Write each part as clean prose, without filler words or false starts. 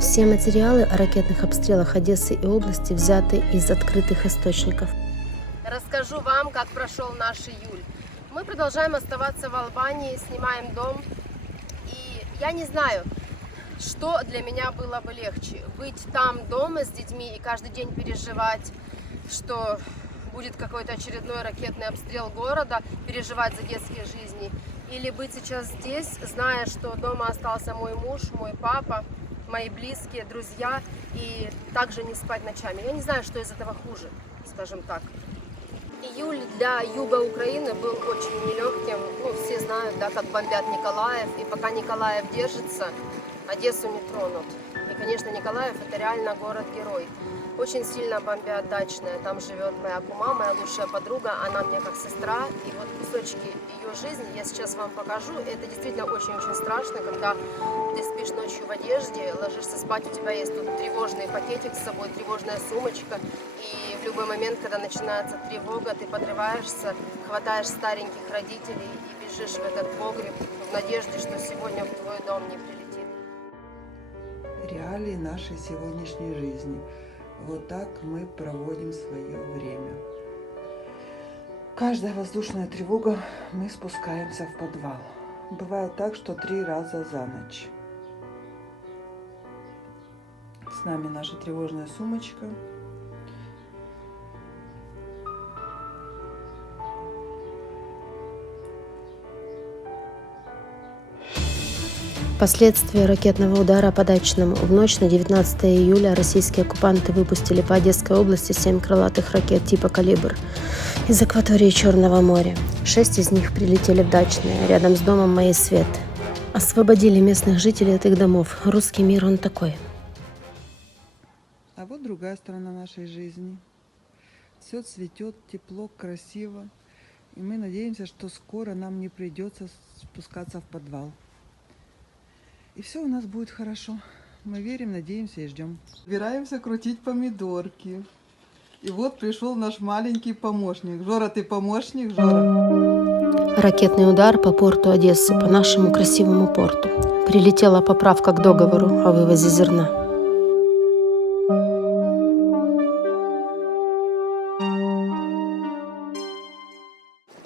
Все материалы о ракетных обстрелах Одессы и области взяты из открытых источников. Расскажу вам, как прошел наш июль. Мы продолжаем оставаться в Албании, снимаем дом. И я не знаю, что для меня было бы легче. Быть там дома с детьми и каждый день переживать, что будет какой-то очередной ракетный обстрел города, переживать за детские жизни. Или быть сейчас здесь, зная, что дома остался мой муж, мой папа, мои близкие, друзья, и также не спать ночами. Я не знаю, что из этого хуже, скажем так. Июль для юга Украины был очень нелегким. Все знают, да, как бомбят Николаев, и пока Николаев держится, Одессу не тронут. И, конечно, Николаев – это реально город-герой. Очень сильно бомбят Дачное. Там живет моя кума, моя лучшая подруга. Она мне как сестра. И вот кусочки ее жизни я сейчас вам покажу. Это действительно очень-очень страшно, когда ты спишь ночью в одежде, ложишься спать, у тебя есть тут тревожный пакетик с собой, тревожная сумочка. И в любой момент, когда начинается тревога, ты подрываешься, хватаешь стареньких родителей и бежишь в этот погреб в надежде, что сегодня в твой дом не прилетит. Реалии нашей сегодняшней жизни. Вот так мы проводим свое время. Каждая воздушная тревога, мы спускаемся в подвал. Бывает так, что 3 раза за ночь. С нами наша тревожная сумочка. Последствия ракетного удара по Дачному. В ночь на 19 июля российские оккупанты выпустили по Одесской области 7 крылатых ракет типа «Калибр» из акватории Черного моря. 6 из них прилетели в Дачное, рядом с домом моей Светы. Освободили местных жителей от их домов. Русский мир он такой. А вот другая сторона нашей жизни. Все цветет, тепло, красиво. И мы надеемся, что скоро нам не придется спускаться в подвал. И все у нас будет хорошо. Мы верим, надеемся и ждем. Собираемся крутить помидорки. И вот пришел наш маленький помощник. Жора, ты помощник, Жора? Ракетный удар по порту Одессы, по нашему красивому порту. Прилетела поправка к договору о вывозе зерна.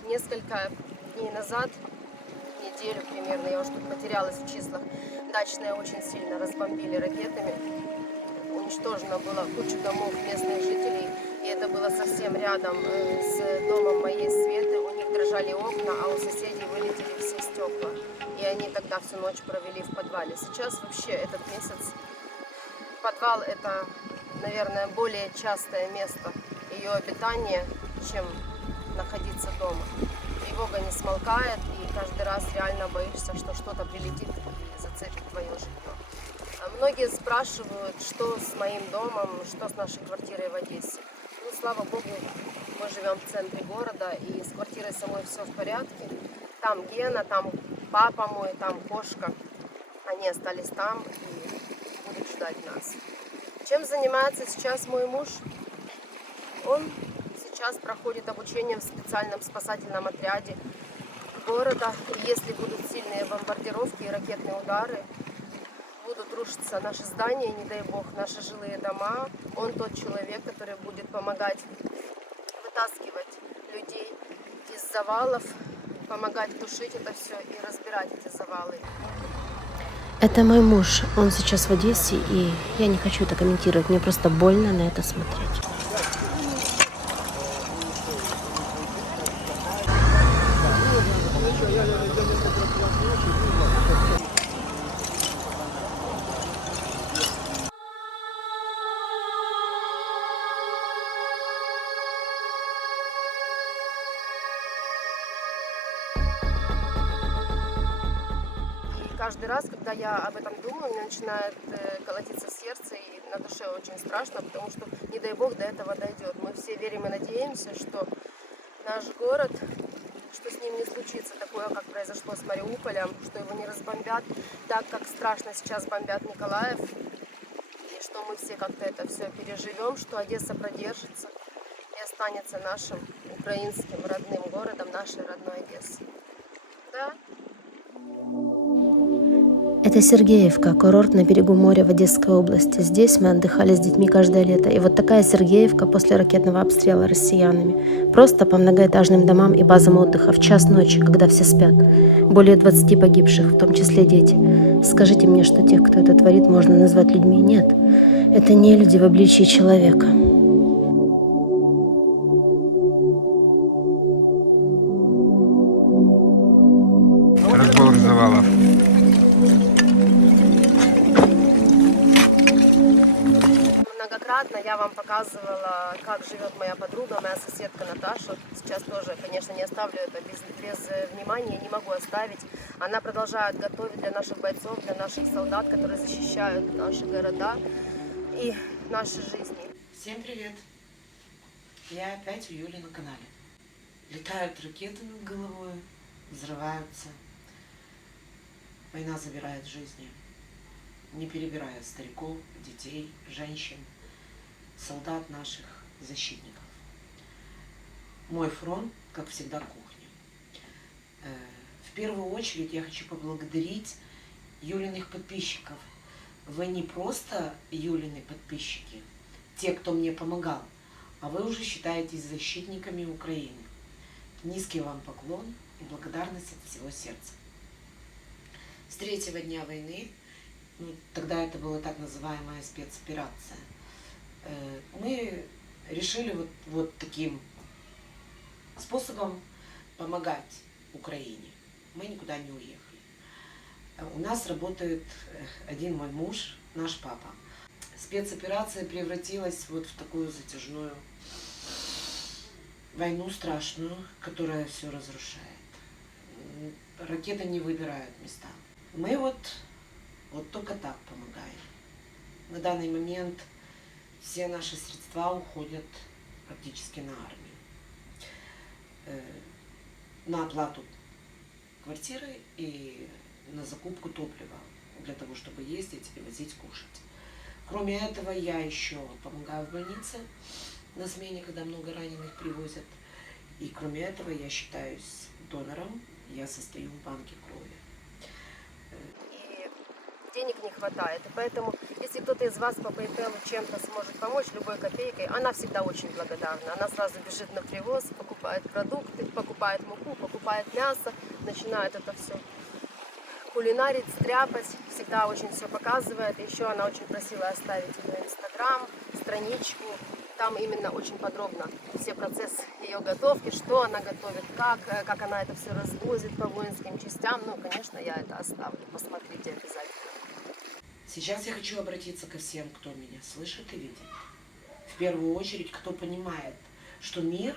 Несколько дней назад, неделю примерно, я уже тут потерялась в числах, Дачное очень сильно разбомбили ракетами. Уничтожено было куча домов местных жителей, и это было совсем рядом с домом моей Светы. У них дрожали окна, а у соседей вылетели все стекла. И они тогда всю ночь провели в подвале. Сейчас вообще этот месяц подвал – это, наверное, более частое место ее обитания, чем находиться дома. Тревога не смолкает, и каждый раз реально боишься, что что-то прилетит и зацепит твое жилье. Многие спрашивают, что с моим домом, что с нашей квартирой в Одессе. Слава богу, мы живем в центре города, и с квартирой самой все в порядке. Там Гена, там папа мой, там кошка. Они остались там и будут ждать нас. Чем занимается сейчас мой муж? Он сейчас проходит обучение в специальном спасательном отряде города. И если будут сильные бомбардировки и ракетные удары, будут рушиться наши здания, не дай бог, наши жилые дома. Он тот человек, который будет помогать вытаскивать людей из завалов, помогать тушить это все и разбирать эти завалы. Это мой муж. Он сейчас в Одессе, и я не хочу это комментировать. Мне просто больно на это смотреть. Каждый раз, когда я об этом думаю, у меня начинает колотиться сердце, и на душе очень страшно, потому что, не дай бог, до этого дойдет. Мы все верим и надеемся, что наш город, что с ним не случится такое, как произошло с Мариуполем, что его не разбомбят так, как страшно сейчас бомбят Николаев, и что мы все как-то это все переживем, что Одесса продержится и останется нашим украинским родным городом, нашей родной Одессой. Да? Это Сергеевка, курорт на берегу моря в Одесской области. Здесь мы отдыхали с детьми каждое лето. И вот такая Сергеевка после ракетного обстрела россиянами. Просто по многоэтажным домам и базам отдыха в час ночи, когда все спят. Более 20 погибших, в том числе дети. Скажите мне, что тех, кто это творит, можно назвать людьми? Нет. Это не люди в обличии человека. Разбор завалов. Многократно я вам показывала, как живет моя подруга, моя соседка Наташа. Сейчас тоже, конечно, не оставлю это без внимания, не могу оставить. Она продолжает готовить для наших бойцов, для наших солдат, которые защищают наши города и наши жизни. Всем привет! Я опять у Юли на канале. Летают ракеты над головой, взрываются. Война забирает жизни, не перебирая стариков, детей, женщин, солдат наших, защитников. Мой фронт, как всегда, кухня. В первую очередь я хочу поблагодарить Юлиных подписчиков. Вы не просто Юлины подписчики, те, кто мне помогал, а вы уже считаетесь защитниками Украины. Низкий вам поклон и благодарность от всего сердца. С третьего дня войны, тогда это была так называемая спецоперация, мы решили вот таким способом помогать Украине. Мы никуда не уехали. У нас работает один мой муж, наш папа. Спецоперация превратилась вот в такую затяжную войну страшную, которая все разрушает. Ракеты не выбирают места. Мы вот только так помогаем. На данный момент все наши средства уходят практически на армию. На оплату квартиры и на закупку топлива для того, чтобы ездить и возить кушать. Кроме этого, я еще помогаю в больнице на смене, когда много раненых привозят. И кроме этого, я считаюсь донором, я состою в банке крови. Денег не хватает. И поэтому, если кто-то из вас по PayPal чем-то сможет помочь, любой копейкой, она всегда очень благодарна. Она сразу бежит на привоз, покупает продукты, покупает муку, покупает мясо, начинает это все кулинарить, стряпать, всегда очень все показывает. Еще она очень просила оставить ее Инстаграм, страничку. Там именно очень подробно все процессы ее готовки, что она готовит, как она это все развозит по воинским частям. Ну, конечно, я это оставлю. Посмотрите обязательно. Сейчас я хочу обратиться ко всем, кто меня слышит и видит. В первую очередь, кто понимает, что мир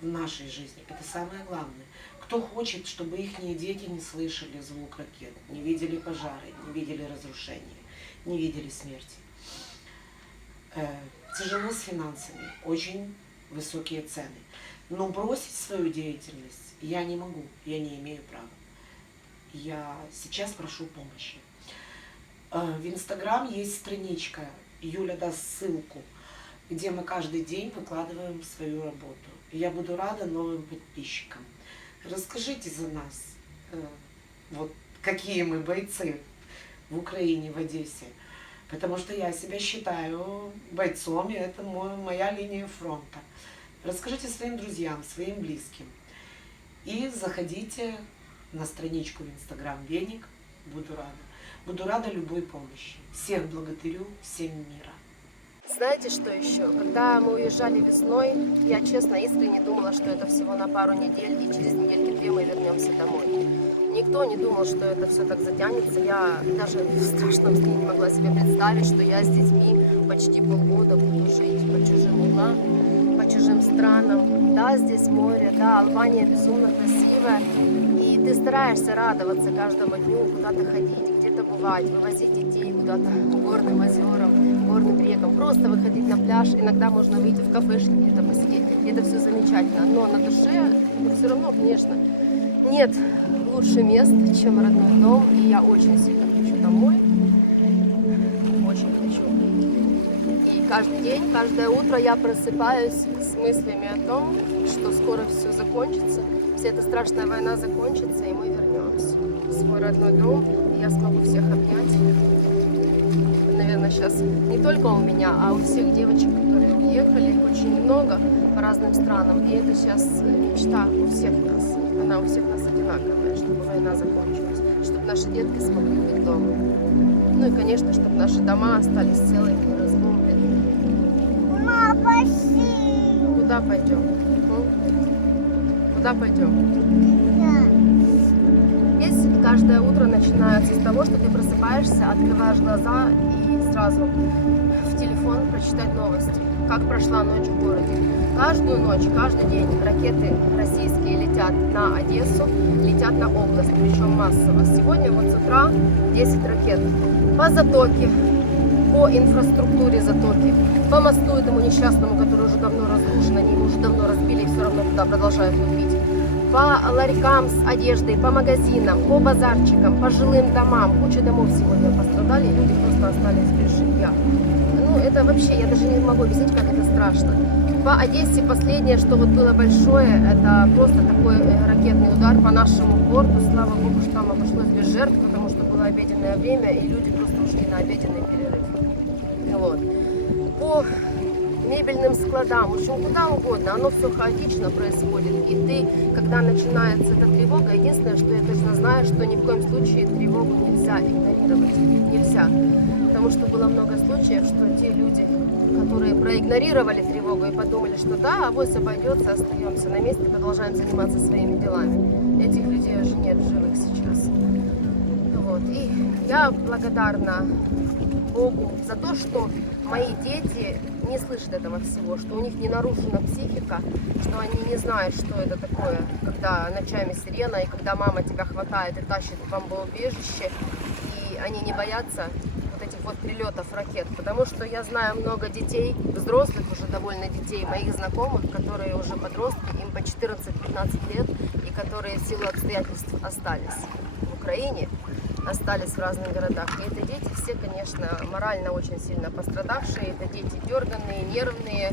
в нашей жизни – это самое главное. Кто хочет, чтобы их дети не слышали звук ракет, не видели пожары, не видели разрушения, не видели смерти. Тяжело с финансами, очень высокие цены. Но бросить свою деятельность я не могу, я не имею права. Я сейчас прошу помощи. В Инстаграм есть страничка, Юля даст ссылку, где мы каждый день выкладываем свою работу. Я буду рада новым подписчикам. Расскажите за нас, вот какие мы бойцы в Украине, в Одессе. Потому что я себя считаю бойцом, и это моя линия фронта. Расскажите своим друзьям, своим близким. И заходите на страничку в Инстаграм Веник, буду рада. Буду рада любой помощи. Всех благодарю, всем мира. Знаете, что еще? Когда мы уезжали весной, я честно, искренне думала, что это всего на пару недель, и через недельки-две мы вернемся домой. Никто не думал, что это все так затянется. Я даже в страшном сне не могла себе представить, что я с детьми почти полгода буду жить по чужим углам, по чужим странам. Да, здесь море, да, Албания безумно красивая. И ты стараешься радоваться каждому дню, куда-то ходить, где-то бывать, вывозить детей куда-то к горным озерам, горным рекам, просто выходить на пляж. Иногда можно выйти в кафешки, где-то посидеть, и это все замечательно. Но на душе все равно, конечно, нет лучше мест, чем родной дом. И я очень сильно хочу домой, очень хочу. И каждый день, каждое утро я просыпаюсь с мыслями о том, что скоро все закончится, вся эта страшная война закончится, и мы вернемся в свой родной дом. я смогу всех обнять. Наверное, сейчас не только у меня, а у всех девочек, которые уехали, их очень много по разным странам. И это сейчас мечта у всех нас. Она у всех нас одинаковая, чтобы война закончилась, чтобы наши детки смогли быть дома. Ну и, конечно, чтобы наши дома остались целыми и разбомбленными. Куда пойдем? Куда пойдем? Здесь каждое утро начинается с того, что ты просыпаешься, открываешь глаза и сразу в телефон прочитать новости. Как прошла ночь в городе. Каждую ночь, каждый день ракеты российские летят на Одессу, летят на область, причем массово. Сегодня вот с утра 10 ракет по затоке, по инфраструктуре затоки, по мосту этому несчастному, который уже давно разрушен, они его уже давно разбили и все равно туда продолжают лупить. По ларькам с одеждой, по магазинам, по базарчикам, по жилым домам. Куча домов сегодня пострадали, люди просто остались без жилья. Ну, это вообще, я даже не могу объяснить, как это страшно. По Одессе последнее, что вот было большое, это просто такой ракетный удар по нашему порту. Слава богу, что там обошлось без жертв, потому что было обеденное время, и люди просто ушли на обеденный перерыв. Вот. По мебельным складам, в общем, куда угодно, оно все хаотично происходит. И ты, когда начинается эта тревога, единственное, что я точно знаю, что ни в коем случае тревогу нельзя игнорировать. Нельзя. Потому что было много случаев, что те люди, которые проигнорировали тревогу и подумали, что да, авось обойдется, остаемся на месте, продолжаем заниматься своими делами. Этих людей уже нет в живых сейчас. Вот. И я благодарна Богу за то, что мои дети не слышат этого всего, что у них не нарушена психика, что они не знают, что это такое, когда ночами сирена, и когда мама тебя хватает и тащит в бомбоубежище, и они не боятся вот этих вот прилетов ракет, потому что я знаю много детей, взрослых уже довольно детей, моих знакомых, которые уже подростки, им по 14-15 лет, и которые в силу обстоятельств остались в Украине, остались в разных городах. И это дети все, конечно, морально очень сильно пострадавшие, это дети дерганные, нервные.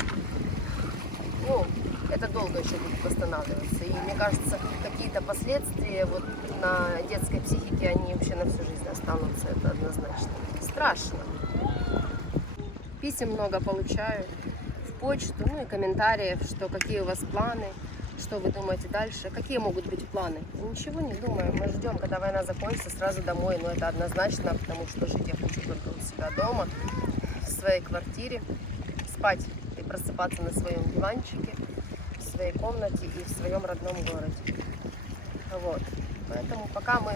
Ну, это долго еще будет восстанавливаться. И мне кажется, какие-то последствия вот на детской психике, они вообще на всю жизнь останутся, это однозначно. Страшно. Писем много получаю в почту, ну и комментариев, что какие у вас планы, что вы думаете дальше, какие могут быть планы. Ничего не думаем, мы ждем, когда война закончится, сразу домой, но это однозначно, потому что жить я хочу только у себя дома, в своей квартире, спать и просыпаться на своем диванчике, в своей комнате и в своем родном городе. Вот. Поэтому пока мы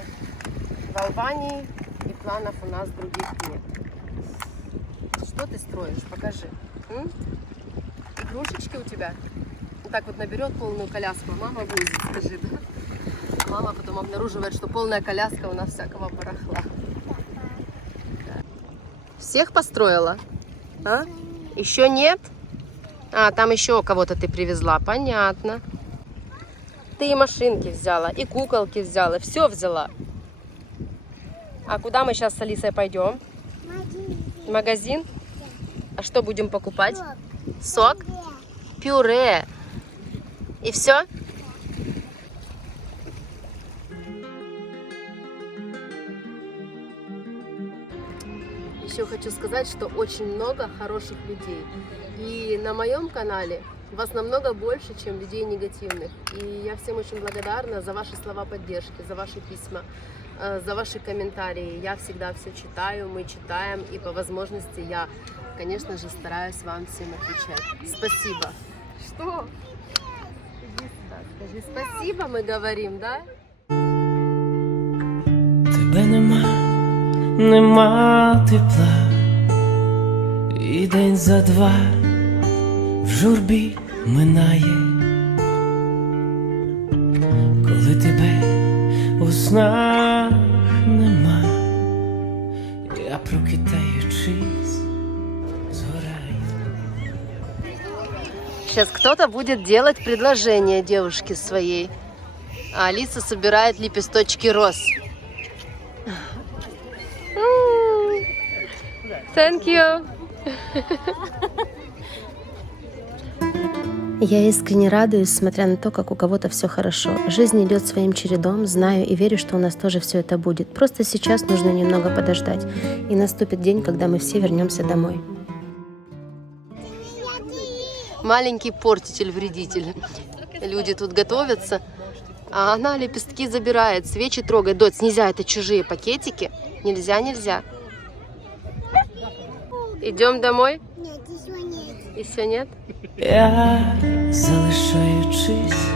в Албании, и планов у нас других нет. Что ты строишь? Покажи. Игрушечки у тебя? Так вот наберет полную коляску, а мама будет, скажи, да? Мама потом обнаруживает, что полная коляска у нас всякого барахла. Всех построила? А? Еще нет? А, там еще кого-то ты привезла, понятно. Ты и машинки взяла, и куколки взяла, все взяла. А куда мы сейчас с Алисой пойдем? В магазин? А что будем покупать? Сок? Пюре. И все? Еще хочу сказать, что очень много хороших людей. И на моем канале вас намного больше, чем людей негативных. И я всем очень благодарна за ваши слова поддержки, за ваши письма, за ваши комментарии. Я всегда все читаю, мы читаем. И по возможности я, конечно же, стараюсь вам всем отвечать. Спасибо. Что? Скажи спасибо, мы говорим, да? Тебе нема тепла, і день за два в журбі минає, коли тебе у снах нема, я прокидаючись згораю. Сейчас кто-то будет делать предложение девушке своей, а Алиса собирает лепесточки роз. Thank you. Я искренне радуюсь, смотря на то, как у кого-то все хорошо. Жизнь идет своим чередом, знаю и верю, что у нас тоже все это будет. Просто сейчас нужно немного подождать, и наступит день, когда мы все вернемся домой. Маленький портитель-вредитель. Люди тут готовятся, а она лепестки забирает, свечи трогает. Дочь, нельзя, это чужие пакетики. Нельзя, нельзя. Идем домой? Нет, еще нет. Еще нет? Я, залишаючись